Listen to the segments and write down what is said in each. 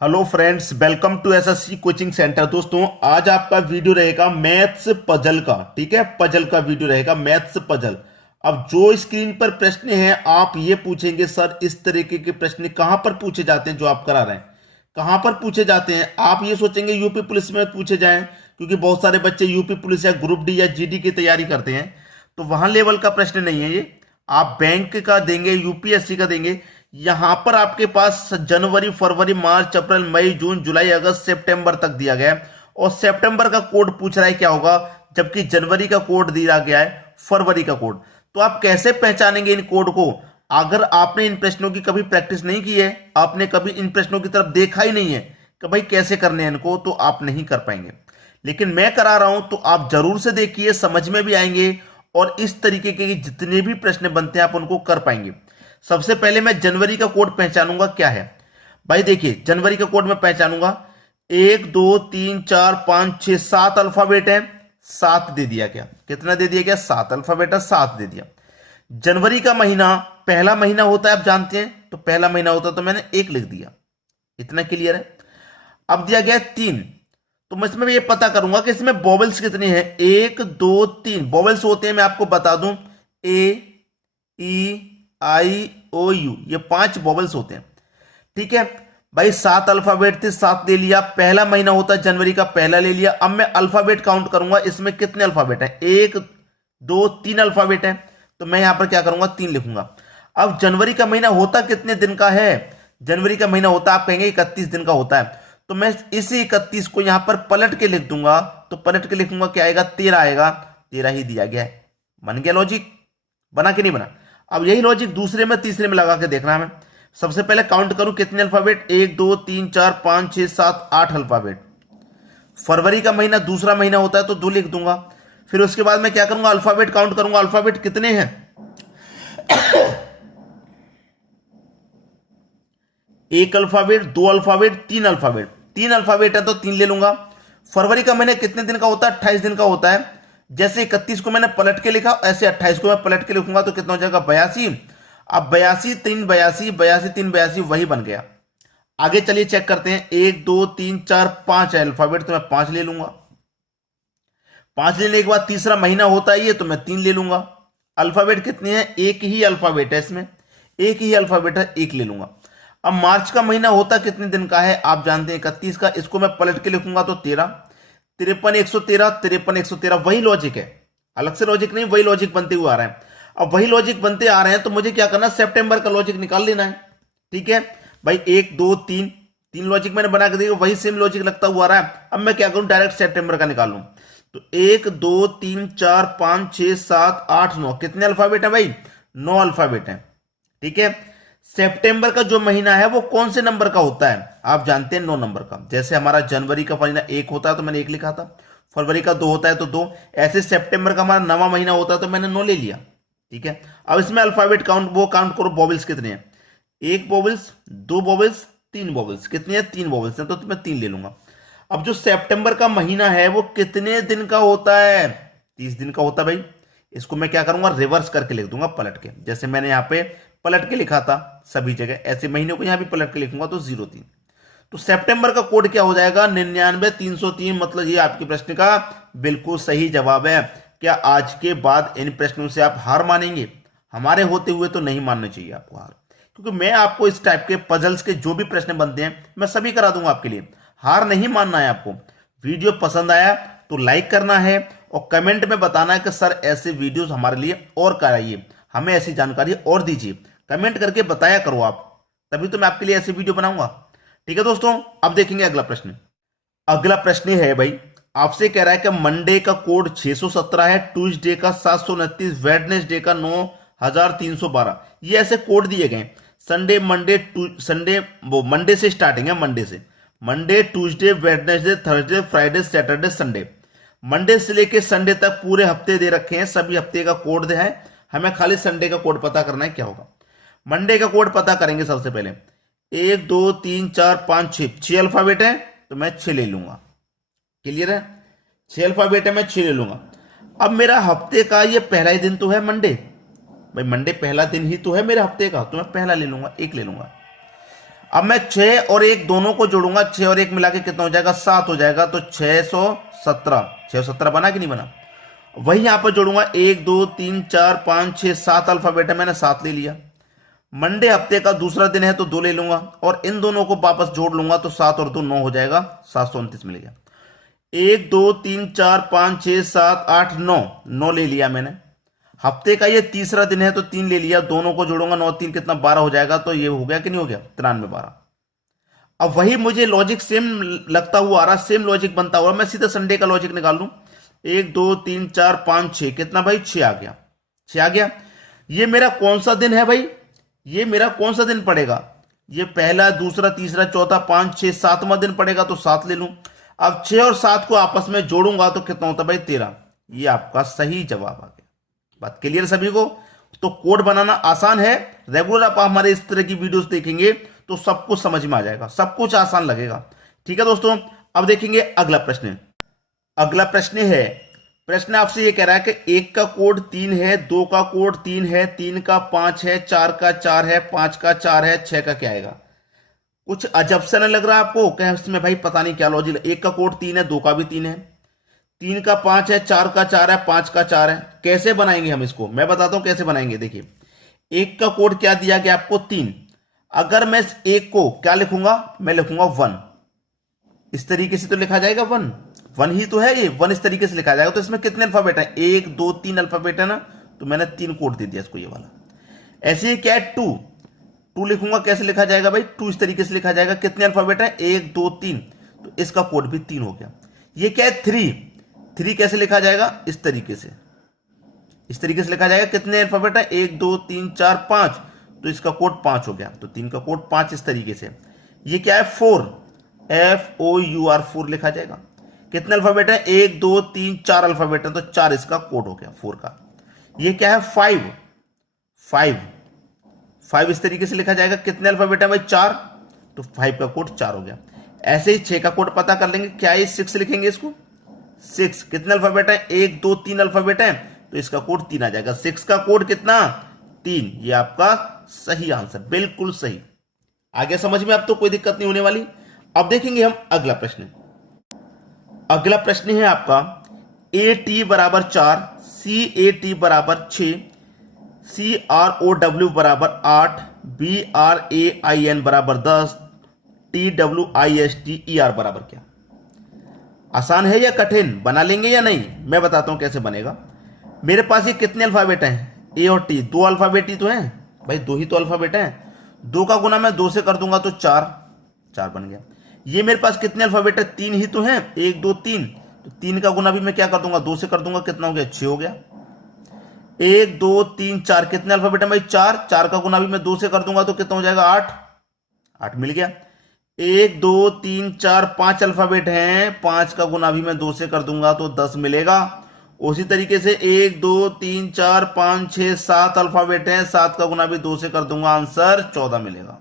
Hello friends, welcome to SSC coaching centre. दोस्तों, आज आपका वीडियो रहेगा मैथ्स पजल का। ठीक है, पजल का वीडियो रहेगा, मैथ्स पजल। अब जो स्क्रीन पर प्रश्न है, आप ये पूछेंगे सर इस तरीके के प्रश्न कहां पर पूछे जाते हैं जो आप करा रहे हैं, कहां पर पूछे जाते हैं। आप ये सोचेंगे यूपी पुलिस में पूछे जाएं, क्योंकि बहुत सारे बच्चे यूपी पुलिस या ग्रुप डी या जीडी की तैयारी करते हैं, तो वहां लेवल का प्रश्न नहीं है ये। आप बैंक का देंगे, यूपीएससी का देंगे। यहां पर आपके पास जनवरी, फरवरी, मार्च, अप्रैल, मई, जून, जुलाई, अगस्त, सितंबर तक दिया गया है, और सितंबर का कोड पूछ रहा है क्या होगा, जबकि जनवरी का कोड दिया गया है, फरवरी का कोड। तो आप कैसे पहचानेंगे इन कोड को? अगर आपने इन प्रश्नों की कभी प्रैक्टिस नहीं की है, आपने कभी इन प्रश्नों की तरफ देखा ही नहीं है कि भाई कैसे करने हैं इनको, तो आप नहीं कर पाएंगे। लेकिन मैं करा रहा हूं तो आप जरूर से देखिए, समझ में भी आएंगे, और इस तरीके के जितने भी प्रश्न बनते हैं आप उनको कर पाएंगे। सबसे पहले मैं जनवरी का कोड पहचानूंगा क्या है। भाई देखिए, जनवरी का कोड मैं पहचानूंगा, 1 2 3 4 5 6 7 अल्फाबेट है। 7 दे दिया, क्या कितना दे दिया, क्या 7 अल्फाबेट है, 7 दे दिया। जनवरी का महीना पहला महीना होता है, आप जानते हैं, तो पहला महीना होता है तो मैंने 1 लिख दिया। इतना क्लियर है। अब दिया गया 3, तो मैं इसमें ये पता करूंगा कि इसमें बॉबल्स कितने हैं। 1 2 3 बॉबल्स होते हैं, मैं आपको बता दूं, ए, ई, आई, ओ, यू, ये 5 बॉबल्स होते हैं। ठीक है भाई, 7 अल्फाबेट थे, 7 ले लिया। पहला महीना होता है जनवरी का, पहला ले लिया। अब मैं अल्फाबेट काउंट करूंगा, इसमें कितने अल्फाबेट हैं, 1 2 3 अल्फाबेट हैं, तो मैं यहां पर क्या करूंगा, 3 लिखूंगा। अब जनवरी का महीना होता कितने दिन का है? जनवरी का महीना होता, आप कहेंगे 31 दिन का होता है, तो मैं इसी 31 को यहां पर पलट के लिख दूंगा। तो पलट के लिखूंगा, क्या आएगा, 13 आएगा। 13 ही दिया गया है। बन गया लॉजिक? बना कि नहीं बना? अब यही लॉजिक दूसरे में, तीसरे में लगा के देखना है। सबसे पहले काउंट करूं कितने अल्फाबेट, 1 2 3 4 5 6 7 8 अल्फाबेट। फरवरी का महीना दूसरा महीना होता है तो 2 लिख दूंगा। फिर उसके बाद मैं क्या करूंगा, अल्फाबेट काउंट करूंगा, अल्फाबेट कितने हैं, 1 अल्फाबेट, 2 अल्फाबेट, 3 अल्फाबेट। 3 अल्फाबेट है तो 3 ले लूंगा। फरवरी का महीना कितने दिन का होता है, 28 दिन का होता है। जैसे 31 को मैंने पलट के लिखा, ऐसे 28 को मैं पलट के लिखूंगा तो कितना हो जाएगा, 82। अब 82 3 82, 82 3 82, वही बन गया। आगे चलिए चेक करते हैं, 1 2 3 4 5 है अल्फाबेट, तो मैं 5 ले लूंगा। 5 लेने के बाद तीसरा महीना होता है ये, तो मैं 3 ले लूंगा। अल्फाबेट कितने हैं, एक ही अल्फाबेट है इसमें, एक ही अल्फाबेट है, 1 ले लूंगा। अब मार्च का महीना होता कितने दिन का है, आप जानते हैं 31 का, इसको मैं पलट के लिखूंगा तो 13। 53 113, 53 113, वही लॉजिक है, अलग से लॉजिक नहीं, वही लॉजिक बनते हुए आ रहा है। अब वही लॉजिक बनते आ रहे हैं तो मुझे क्या करना, सितंबर का लॉजिक निकाल लेना है। ठीक है भाई, 1 2 3, 3 लॉजिक मैंने बना के दिया, वही सेम लॉजिक लगता हुआ आ रहा है। अब मैं क्या करूं, डायरेक्ट सितंबर का निकाल लूं। तो 1 2 3 4 5 6 7 8 9, कितने अल्फाबेट है भाई, 9 अल्फाबेट है। ठीक है, सितंबर का जो महीना है वो कौन से नंबर का होता है, आप जानते हैं 9 नंबर का। जैसे हमारा जनवरी का महीना 1 होता है तो मैंने 1 लिखा था, फरवरी का 2 होता है तो 2, ऐसे सितंबर का हमारा 9वां महीना होता है तो मैंने 9 ले लिया। ठीक है, अब इसमें अल्फाबेट काउंट, वो काउंट करो, बॉबल्स कितने हैं, 1 बॉबल्स, 2 बॉबल्स, 3 बॉबल्स, कितने हैं, 3 बॉबल्स हैं, तो मैं 3 ले लूंगा। अब जो सितंबर का महीना है वो कितने दिन का होता है, 30 दिन का होता है भाई। इसको मैं क्या करूंगा, रिवर्स करके लिख दूंगा पलट के, जैसे मैंने यहां पे पलट के लिखा था सभी जगह, ऐसे महीने को यहां भी पलट के लिखूंगा तो 03। तो सितंबर का कोड क्या हो जाएगा, 99 303। मतलब ये आपके प्रश्न का बिल्कुल सही जवाब है। क्या आज के बाद इन प्रश्नों से आप हार मानेंगे? हमारे होते हुए तो नहीं मानना चाहिए आपको हार, क्योंकि मैं आपको इस टाइप के पजल्स के जो भी प्रश्न बनते हैं मैं सभी करा दूंगा आपके लिए। हार नहीं मानना है आपको। वीडियो पसंद आया तो लाइक करना है, और कमेंट में बताना है कि सर ऐसे वीडियोस हमारे लिए और कराइए, हमें ऐसी जानकारी और दीजिए। कमेंट करके बताया करो आप, तभी तो मैं आपके लिए ऐसे वीडियो बनाऊंगा। ठीक है दोस्तों, अब देखेंगे अगला प्रश्न। अगला प्रश्न है भाई, आपसे कह रहा है कि मंडे का कोड 617 है, ट्यूसडे का 729, वेडनेसडे का 9312। ये ऐसे कोड दिए गए। संडे, संडे, वो मंडे से स्टार्टिंग है, मंडे से, Monday, Tuesday, Wednesday, Thursday, Friday, Saturday, Sunday. Monday से लेके संडे तक पूरे हफ्ते दे रखे हैं, सभी हफ्ते का कोड है। हमें खाली संडे का कोड पता करना है क्या होगा। मंडे का कोड पता करेंगे सबसे पहले, 1 2 3 4 5 6 अल्फाबेट है तो मैं 6 ले लूंगा। क्लियर है, 6 अल्फाबेट है, मैं 6 ले लूंगा। अब मेरा हफ्ते का ये पहला ही दिन तो है मंडे, भाई मंडे पहला दिन ही तो है मेरे हफ्ते का, तो मैं पहला ले लूंगा, 1 ले लूंगा। अब मैं 6 और 1 दोनों को जोड़ूंगा, 6 और 1 मिला के कितना हो जाएगा, 7 हो जाएगा। तो 617 बना कि नहीं बना। वही यहां पर जोड़ूंगा 1 2 3 4 5 6 7 अल्फाबेट है, मैंने 7 ले लिया। मंडे हफ्ते का दूसरा दिन है तो 2 ले लूंगा और इन दोनों को वापस जोड़ लूंगा तो 7 और 2 9 हो जाएगा, 729 मिल गया। 1 2 3 4 5 6 7 8 9 ले लिया मैंने। हफ्ते का ये तीसरा दिन है तो 3 ले लिया, दोनों को जोड़ूंगा 9 3 कितना 12 हो जाएगा। तो ये हो गया कि नहीं हो गया, 93 12। अब वही मुझे लॉजिक सेम लगता हुआ आ रहा, सेम लॉजिक बनता हुआ, मैं सीधा संडे का लॉजिक निकाल लूं। 1 2 3 4 5 6 कितना भाई, 6 आ गया, 6 आ गया। ये मेरा कौन सा दिन है भाई, ये मेरा कौन सा दिन पड़ेगा, ये पहला दूसरा तीसरा चौथा 5 6 7वां दिन पड़ेगा तो 7 ले लूं। अब 6 और 7 को आपस में जोड़ूंगा तो कितना होता है भाई, 13। ये आपका सही जवाब आ गया। बात क्लियर सभी को। तो कोड बनाना आसान है, रेगुलर आप हमारे इस तरह की वीडियोस देखेंगे तो सब कुछ समझ में आ जाएगा, सब कुछ आसान लगेगा। ठीक है दोस्तों, अब देखेंगे अगला प्रश्न। अगला प्रश्न है, प्रश्न आपसे ये कह रहा है कि 1 का कोड 3 है, 2 का कोड 3 है, 3 का 5 है, 4 का 4 है, 5 का 4 है, 6 का क्या आएगा। कुछ अजब सा नहीं लग रहा है आपको, क्या इसमें भाई पता नहीं क्या लॉजिक। 1 का कोड 3 है, 2 का भी 3 है, 3 का 5 है, 4 का 4 है, 5 का 4 है। कैसे बनाएंगे हम इसको, मैं बताता हूं कैसे बनाएंगे। देखिए 1 का कोड क्या दिया गया आपको, 3। अगर मैं 1 को क्या लिखूंगा, मैं लिखूंगा 1। इस तरीके से तो लिखा जाएगा, 1 ही तो है, ये 1 इस तरीके से लिखा जाएगा। तो इसमें कितने अल्फाबेट है, 1 2 3 अल्फाबेट है ना, तो मैंने 3 कोड दे दिया इसको, ये वाला। ऐसे ही क्या है, 2 लिखूंगा, कैसे लिखा जाएगा भाई, 2 इस तरीके से लिखा जाएगा। कितने अल्फाबेट है, 1 2 3, तो इसका कोड भी 3 हो गया। ये क्या है, 3 कैसे लिखा जाएगा, इस तरीके से, इस तरीके से लिखा जाएगा। कितने अल्फाबेट है, 1 2 3 4 5, तो इसका कोड 5 हो गया। तो 3 का कोड 5 इस तरीके से। ये क्या है, 4, FOUR 4 लिखा जाएगा। कितने अल्फाबेट है, 1 2 3 4 अल्फाबेट है, तो 4 इसका कोड हो गया 4 का। ये क्या है, 5 इस तरीके से लिखा जाएगा। कितने अल्फाबेट है भाई, 4, तो 5 का कोड 4 हो गया। ऐसे ही 6 का कोड पता कर लेंगे, क्या है 6 लिखेंगे इसको, 6। कितने अल्फाबेट है, 1 2 3 अल्फाबेट है, तो इसका कोड 3 आ जाएगा। 6 का कोड कितना, 3। ये आपका सही आंसर, बिल्कुल सही। आगे समझ में अब तो कोई दिक्कत नहीं होने वाली। अब देखेंगे हम अगला प्रश्न। अगला प्रश्न है आपका, AT बराबर 4, CAT बराबर 6, CROW बराबर 8, BRAIN बराबर 10, TWISTER बराबर क्या। आसान है या कठिन, बना लेंगे या नहीं, मैं बताता हूं कैसे बनेगा। मेरे पास ये कितने अल्फाबेट हैं, A और T, 2 अल्फाबेट ही तो हैं भाई, 2 ही तो अल्फाबेट हैं। 2 का गुना मैं 2 से कर दूंगा तो 4 बन गया। ये मेरे पास कितने अल्फाबेट है, 3 ही तो हैं, 1 2 3, तो 3 का गुना भी मैं क्या कर दूंगा, 2 से कर दूंगा, कितना हो गया, 6 हो गया। 1 2 3 4 कितने अल्फाबेट है भाई, 4 का गुना भी मैं 2 से कर दूंगा तो कितना हो जाएगा, 8 मिल गया। 1 2 3 4 5 अल्फाबेट हैं, 5 का गुना भी मैं 2 से कर दूंगा तो 10 मिलेगा। उसी तरीके से 1 2 3 4 5 6 7 अल्फाबेट हैं, 7 का गुना भी 2 से कर दूंगा, आंसर 14 मिलेगा।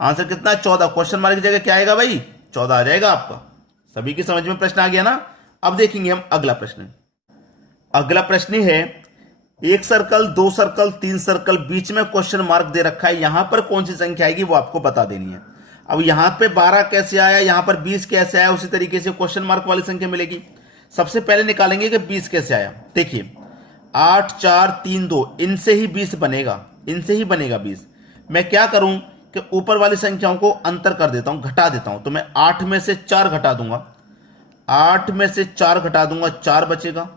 आंसर कितना, 14। क्वेश्चन मार्क की जगह क्या आएगा भाई, 14 आ जाएगा आपका। सभी की समझ में प्रश्न आ गया ना। अब देखेंगे हम अगला प्रश्न। अगला प्रश्न है, 1 सर्कल 2 सर्कल 3 सर्कल, बीच में क्वेश्चन मार्क दे रखा है। यहां पर कौन सी संख्या आएगी वो आपको बता देनी है। अब यहां पे 12 कैसे आया, यहां पर 20 कैसे आया, उसी तरीके से क्वेश्चन मार्क वाली संख्या मिलेगी। सबसे पहले निकालेंगे कि 20 कैसे आया। देखिए 8 4 3 2, इनसे ही 20 बनेगा, इनसे ही बनेगा 20। मैं क्या करूं कि ऊपर वाली संख्याओं को अंतर कर देता हूं, घटा देता हूं। तो मैं 8 में से 4 घटा दूंगा, 8 में से 4 घटा दूंगा, 4 बचेगा।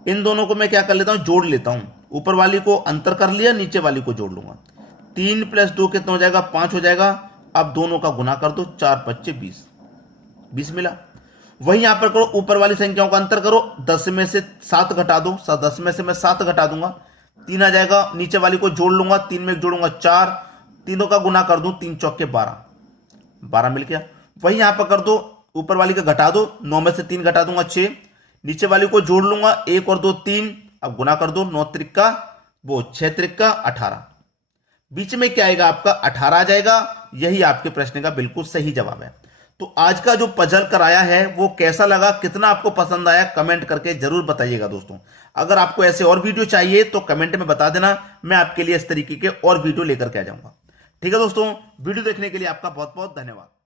इन दोनों को मैं क्या कर लेता हूं, जोड़ लेता हूं। ऊपर वाली को अंतर कर लिया, नीचे वाली को जोड़ लूंगा। 3 + 2 कितना हो जाएगा, 5 हो जाएगा। अब दोनों का गुना कर दो, 4 5 20 मिला। वही यहां पर करो, ऊपर वाली संख्याओं का अंतर करो, 10 में से 7 घटा दो, 10 में से मैं 7 घटा दूंगा, 3 आ जाएगा। नीचे वाली को जोड़ लूंगा, 3 में जोड़ूंगा 4, तीनों का गुना कर दूं, 3 चौके 12 मिल गया। वही यहां पर कर दो, ऊपर वाली का घटा दो, 9 में से 3 घटा दूंगा 6, नीचे वाली को जोड़ लूंगा, 1 और 2 3, अब गुना कर दो, 9 त्रिका वो 6 त्रिका 18। बीच में क्या आएगा आपका, 18 आ जाएगा। यही आपके प्रश्न का बिल्कुल सही जवाब है। तो आज का जो पजल कराया है वो कैसा लगा, कितना आपको पसंद आया, कमेंट करके जरूर बताइएगा दोस्तों। अगर आपको ऐसे और वीडियो चाहिए तो कमेंट में बता देना, मैं आपके लिए इस तरीके के और वीडियो लेकर के आ जाऊंगा। ठीक है दोस्तों, वीडियो देखने के लिए आपका बहुत बहुत धन्यवाद।